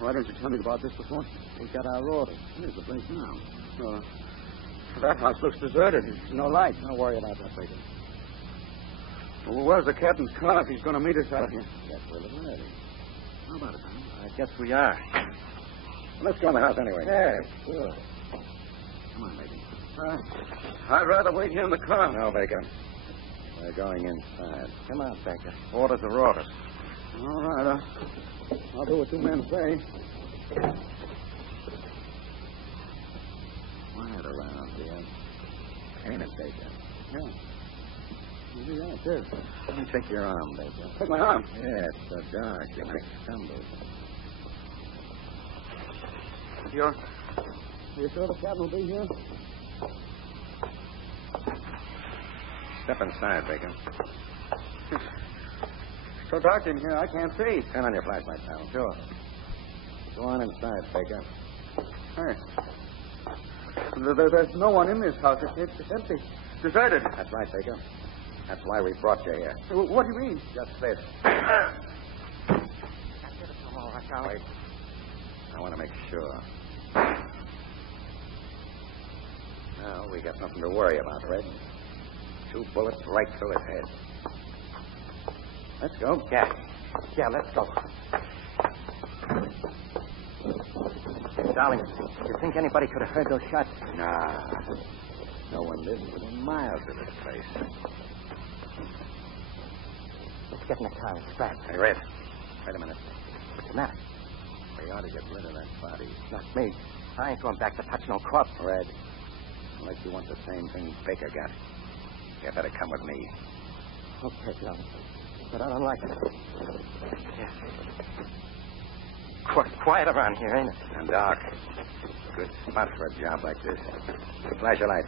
Why didn't you tell me about this before? We got our orders. Here's the place now. Oh. That house looks deserted. There's no light. Don't worry about that, Baker. Well, where's the captain's car if he's going to meet us out here? Yes, we're living ready. How about it, Tom? I guess we are. Well, let's go in the house anyway. Yes. Good. Come on, Baker. I'd rather wait here in the car. No, Baker. We're going inside. Come on, Baker. Orders are orders. All right. I'll do what two men say. Quiet around here. Ain't it, Baker? Yeah. Yeah, it is. Let me take your arm, Baker. Take my arm? Yes, so dark. You might stumble. Are you sure the captain will be here? Step inside, Baker. It's so dark in here, I can't see. Turn on your flashlight, pal. Sure. Go on inside, Baker. Hey. There's no one in this house. It's empty. Deserted. That's right, Baker. That's why we brought you here. What do you mean? Just this. Wait. I want to make sure. Now, we got nothing to worry about, Red. 2 bullets right through his head. Let's go. Yeah, let's go. Darling, you think anybody could have heard those shots? Nah. No one lives within miles of this place. Let's get in the car and start. Hey, Red. Wait a minute. What's the matter? We ought to get rid of that body. Not me. I ain't going back to touch no corpse. Red, unless you want the same thing Baker got, you better come with me. Okay, John. But I don't like it. Yeah. Quiet around here, ain't it? And dark. Good spot for a job like this. Flash your light.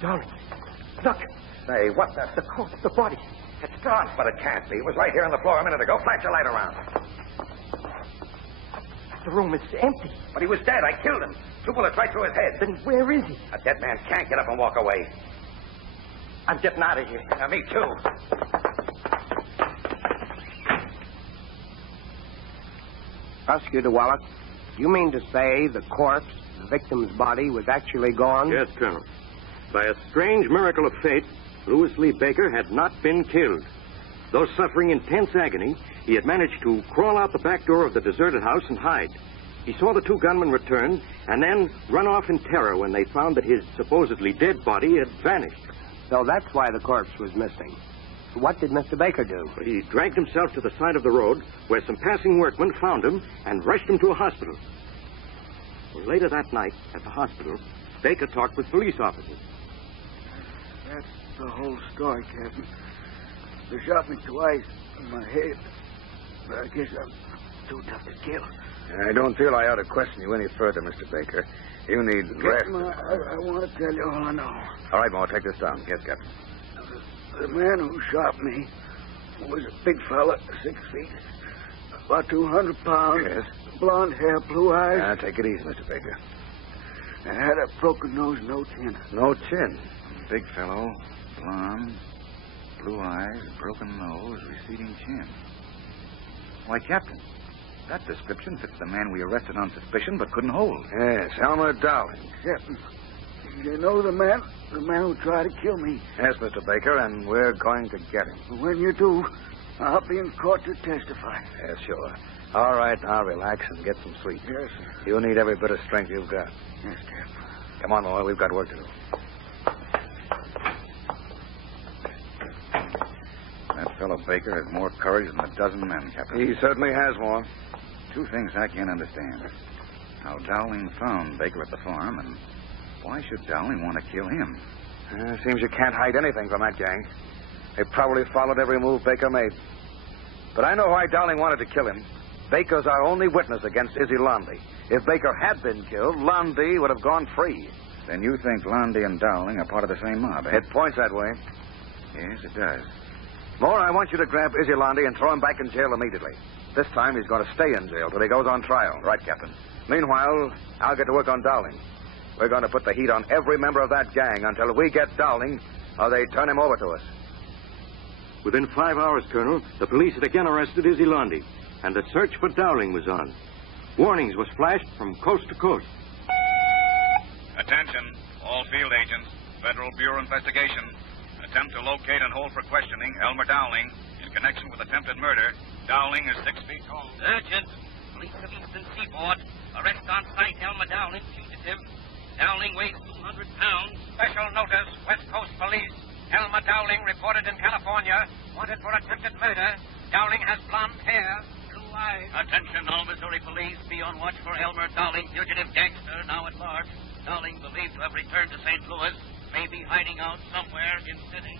Darling, look. Say, what the... The corpse, the body. It's gone. But it can't be. It was right here on the floor a minute ago. Flash your light around. The room is empty. But he was dead. I killed him. 2 bullets right through his head. Then where is he? A dead man can't get up and walk away. I'm getting out of here. Me too. Prosecutor Wallace, you mean to say the corpse, the victim's body, was actually gone? Yes, Colonel. By a strange miracle of fate, Louis Lee Baker had not been killed. Though suffering intense agony, he had managed to crawl out the back door of the deserted house and hide. He saw the two gunmen return and then run off in terror when they found that his supposedly dead body had vanished. So that's why the corpse was missing. What did Mr. Baker do? He dragged himself to the side of the road where some passing workmen found him and rushed him to a hospital. Well, later that night, at the hospital, Baker talked with police officers. That's the whole story, Captain. They shot me twice in my head. But I guess I'm too tough to kill. I don't feel I ought to question you any further, Mr. Baker. You need rest. Captain, I want to tell you all I know. All right, Moore, take this down. Yes, Captain. The man who shot me was a big fella, 6 feet, about 200 pounds. Yes. Blonde hair, blue eyes. Now, take it easy, Mr. Baker. I had a broken nose, no chin. No chin. Big fellow, blonde, blue eyes, broken nose, receding chin. Why, Captain, that description fits the man we arrested on suspicion but couldn't hold. Yes, Elmer Dowling. Captain, you know the man who tried to kill me. Yes, Mr. Baker, and we're going to get him. When you do, I'll be in court to testify. Yes, sure. All right, now relax and get some sleep. Yes, sir. You need every bit of strength you've got. Yes, Captain. Come on, Moore, we've got work to do. That fellow Baker has more courage than a dozen men, Captain. He certainly has, Moore. Two things I can't understand. How Dowling found Baker at the farm, and why should Dowling want to kill him? Seems you can't hide anything from that gang. They probably followed every move Baker made. But I know why Dowling wanted to kill him. Baker's our only witness against Izzy Lundy. If Baker had been killed, Lundy would have gone free. Then you think Lundy and Dowling are part of the same mob, eh? It points that way. Yes, it does. Moore, I want you to grab Izzy Lundy and throw him back in jail immediately. This time he's going to stay in jail till he goes on trial. Right, Captain. Meanwhile, I'll get to work on Dowling. We're going to put the heat on every member of that gang until we get Dowling or they turn him over to us. Within 5 hours, Colonel, the police had again arrested Izzy Lundy, and the search for Dowling was on. Warnings was flashed from coast to coast. Attention, all field agents, Federal Bureau Investigation. Attempt to locate and hold for questioning Elmer Dowling in connection with attempted murder. Dowling is 6 feet tall. Urgent. Police of Eastern Seaboard. Arrest on sight Elmer Dowling, fugitive. Dowling weighs 200 pounds. Special notice, West Coast Police. Elmer Dowling reported in California. Wanted for attempted murder. Dowling has blonde hair, blue eyes. Attention, all Missouri police. Be on watch for Elmer Dowling, fugitive gangster, now at large. Dowling believed to have returned to St. Louis. May be hiding out somewhere in city.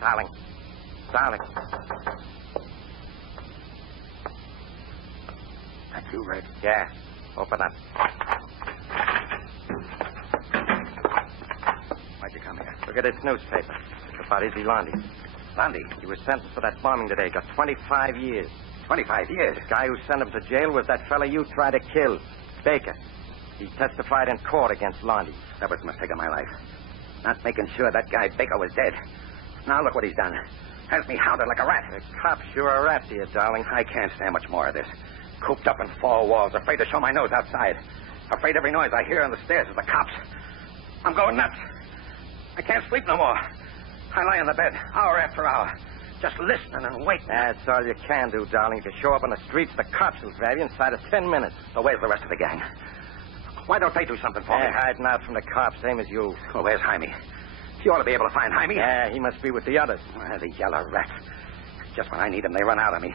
Dowling. Dowling. That's you, Red. Yeah. Open up. Why'd you come here? Look at this newspaper. It's about Izzy Lundy. Lundy, he was sentenced for that bombing today. Got 25 years. 25 years? The guy who sent him to jail was that fella you tried to kill, Baker. He testified in court against Lundy. That was the mistake of my life. Not making sure that guy Baker was dead. Now look what he's done. Has me hounded like a rat. The cops sure are after you, Dowling. I can't stand much more of this. Cooped up in 4 walls, afraid to show my nose outside. Afraid every noise I hear on the stairs is the cops. I'm going nuts. I can't sleep no more. I lie in the bed, hour after hour, just listening and waiting. That's all you can do, Dowling. If you show up on the streets, the cops will grab you inside of 10 minutes. So where's the rest of the gang? Why don't they do something for me? They're hiding out from the cops, same as you. Well, where's Jaime? You ought to be able to find Jaime. Yeah, he must be with the others. Well, the yellow rat. Just when I need him, they run out on me.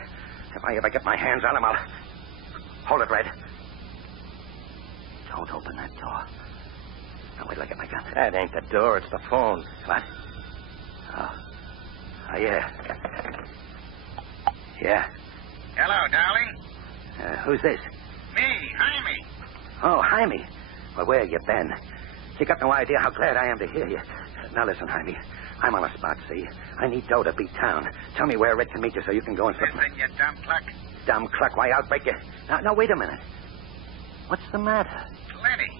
If I ever get my hands on him, I'll... Hold it, Red. Don't open that door. Now, wait till I get my gun. That ain't the door, it's the phone. What? Oh, yeah. Yeah. Hello, Dowling. Who's this? Me, Jaime. Oh, Jaime. Well, where you been? You got no idea how glad I am to hear you. Now, listen, Jaime. I'm on a spot, see? I need dough to beat town. Tell me where Red can meet you so you can go and... Listen, you dumb cluck. Dumb cluck? Why, I'll break you. Now, wait a minute. What's the matter? Plenty.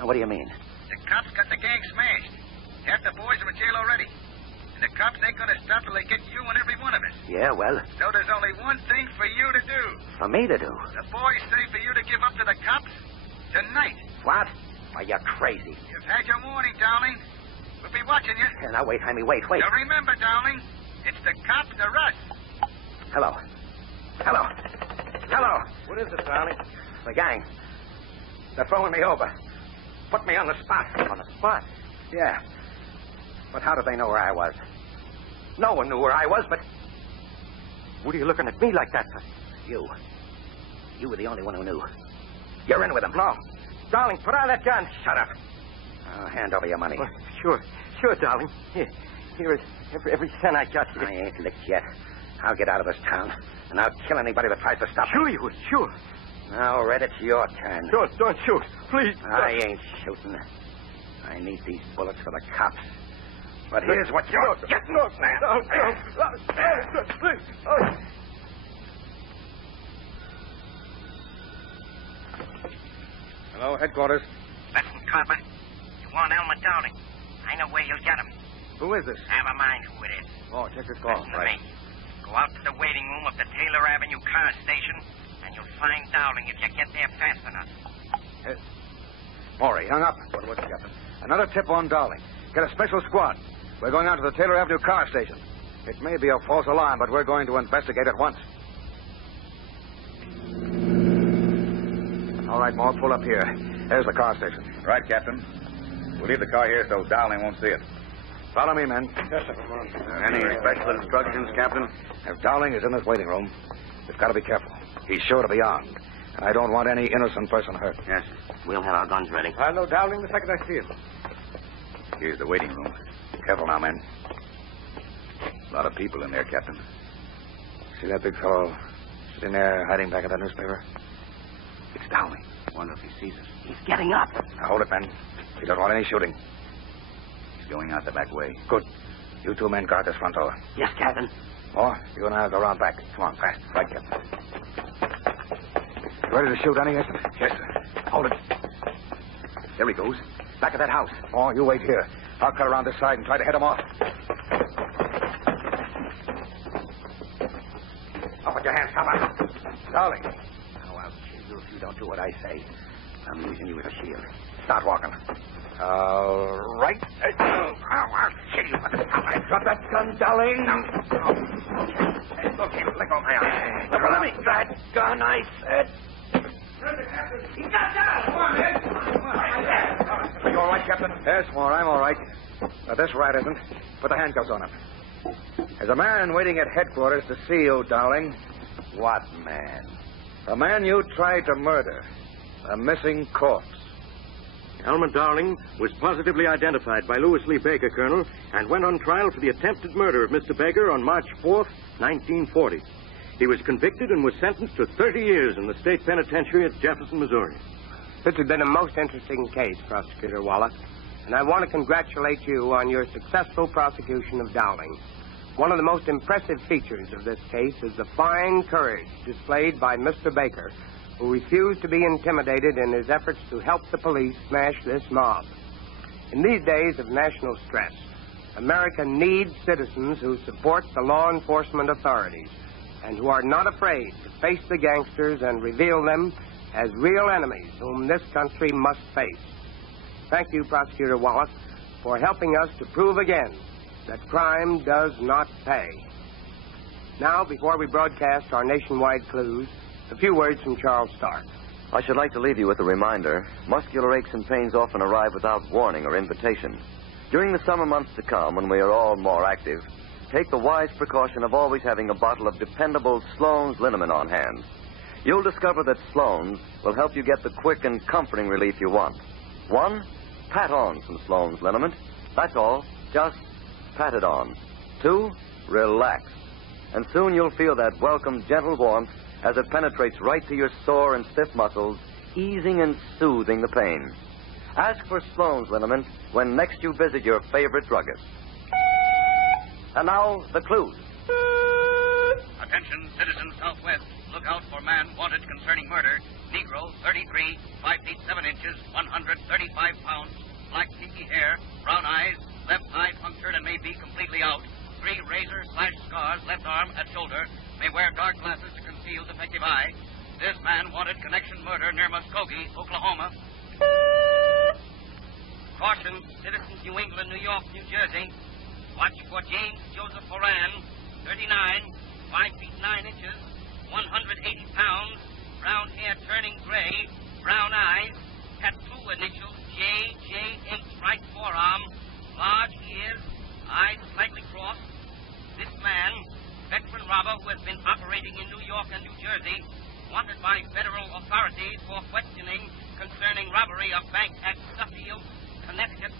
What do you mean? The cops got the gang smashed. Half the boys are in jail already. And the cops ain't going to stop till they get you and every one of us. Yeah, well... So there's only one thing for you to do. For me to do? The boys say for you to give up to the cops tonight. What? Why, you're crazy. You've had your warning, Dowling. We'll be watching you. Yeah, now, wait, Jaime, wait. Now, remember, Dowling, it's the cops or us. Hello. Hello. What is it, darling? The gang. They're throwing me over. Put me on the spot. On the spot? Yeah. But how did they know where I was? No one knew where I was, but... What are you looking at me like that for? You. You were the only one who knew. You're in with them. No. Darling, put on that gun. Shut up. I'll hand over your money. Well, sure, darling. Here is every cent I got. I ain't licked yet. I'll get out of this town, and I'll kill anybody that tries to stop Sure me. you would, sure. Now, Red, it's your turn. Don't shoot. Please. I ain't shooting. I need these bullets for the cops. But here's what you're getting. No. Hello, headquarters. Listen, Copper. You want Elmer Dowling. I know where you'll get him. Who is this? Never mind who it is. Oh, check this call. Listen to me. Go out to the waiting room of the Taylor Avenue car station, and you'll find Dowling if you get there fast enough. Maury, hung up. What was it, Captain? Another tip on Dowling. Get a special squad. We're going out to the Taylor Avenue car station. It may be a false alarm, but we're going to investigate at once. All right, Maud, pull up here. There's the car station. Right, Captain. We'll leave the car here so Dowling won't see it. Follow me, men. Yes, sir. Come on. Any special instructions, Captain? If Dowling is in this waiting room, we've got to be careful. He's sure to be armed. And I don't want any innocent person hurt. Yes, we'll have our guns ready. I'll know Dowling the second I see him. Here's the waiting room. Careful now, men. A lot of people in there, Captain. See that big fellow sitting there hiding back of that newspaper? It's Dowling. Wonder if he sees us. He's getting up. Now, hold it, men. We don't want any shooting. He's going out the back way. Good. You two men guard this front door. Yes, Captain. Oh, you and I'll go around back. Come on, fast. Right, Captain. You ready to shoot any instant? Yes, sir. Hold it. There he goes. Back of that house. Oh, you wait here. I'll cut around this side and try to head him off. Up with your hands, Copper. Dowling. Oh, I'll kill you if you don't do what I say. I'm using you as a shield. Start walking. All right. I'll kill you with the Copper. Drop that gun, Dowling. Okay, let go of my arm. Now, let me. That gun, I said. He got down. Come on, man. Are you all right, Captain? Yes, Moore, I'm all right. Now, this rat isn't. Put the handcuffs on him. There's a man waiting at headquarters to see you, Dowling. What man? The man you tried to murder. A missing corpse. Elmer Dowling was positively identified by Louis Lee Baker, Colonel, and went on trial for the attempted murder of Mr. Baker on March 4th, 1940. He was convicted and was sentenced to 30 years in the state penitentiary at Jefferson, Missouri. This has been a most interesting case, Prosecutor Wallace, and I want to congratulate you on your successful prosecution of Dowling. One of the most impressive features of this case is the fine courage displayed by Mr. Baker, who refused to be intimidated in his efforts to help the police smash this mob. In these days of national stress, America needs citizens who support the law enforcement authorities and who are not afraid to face the gangsters and reveal them as real enemies whom this country must face. Thank you, Prosecutor Wallace, for helping us to prove again that crime does not pay. Now, before we broadcast our nationwide clues, a few words from Charles Stark. I should like to leave you with a reminder. Muscular aches and pains often arrive without warning or invitation. During the summer months to come, when we are all more active, take the wise precaution of always having a bottle of dependable Sloan's liniment on hand. You'll discover that Sloan's will help you get the quick and comforting relief you want. 1, pat on some Sloan's liniment. That's all. Just pat it on. 2, relax. And soon you'll feel that welcome, gentle warmth as it penetrates right to your sore and stiff muscles, easing and soothing the pain. Ask for Sloan's liniment when next you visit your favorite druggist. And now, the clues. Attention, citizens Southwest. Look out for man wanted concerning murder. Negro, 33, 5 feet 7 inches, 135 pounds, black kinky hair, brown eyes, left eye punctured and may be completely out, 3 razor/slash scars, left arm at shoulder, may wear dark glasses to conceal defective eye. This man wanted connection murder near Muskogee, Oklahoma. Caution, citizens New England, New York, New Jersey. Watch for James Joseph Moran, 39, 5 feet 9 inches, 180 pounds, brown hair turning gray, brown eyes, tattoo initials J inked right forearm, large ears, eyes slightly crossed. This man, veteran robber who has been operating in New York and New Jersey, wanted by federal authorities for questioning concerning robbery of bank at Suffield, Connecticut.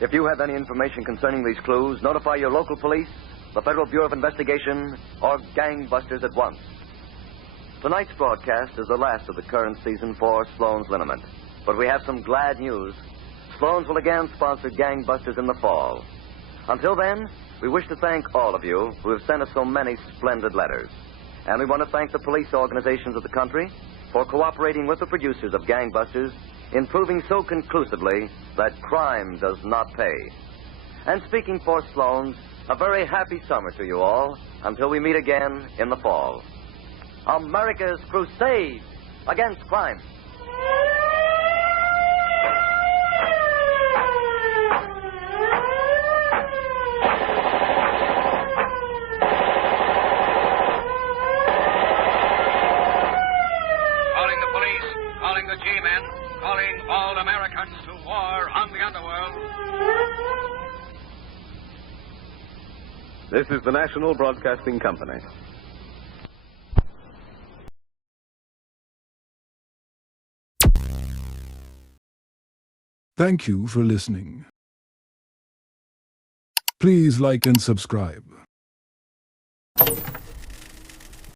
If you have any information concerning these clues, notify your local police, the Federal Bureau of Investigation, or gangbusters at once. Tonight's broadcast is the last of the current season for Sloan's Liniment. But we have some glad news. Sloan's will again sponsor gangbusters in the fall. Until then, we wish to thank all of you who have sent us so many splendid letters. And we want to thank the police organizations of the country for cooperating with the producers of Gangbusters in proving so conclusively that crime does not pay. And speaking for Sloan's, a very happy summer to you all until we meet again in the fall. America's crusade against crime. Calling the police, calling the G-men, calling all Americans to war on the underworld. This is the National Broadcasting Company. Thank you for listening. Please like and subscribe.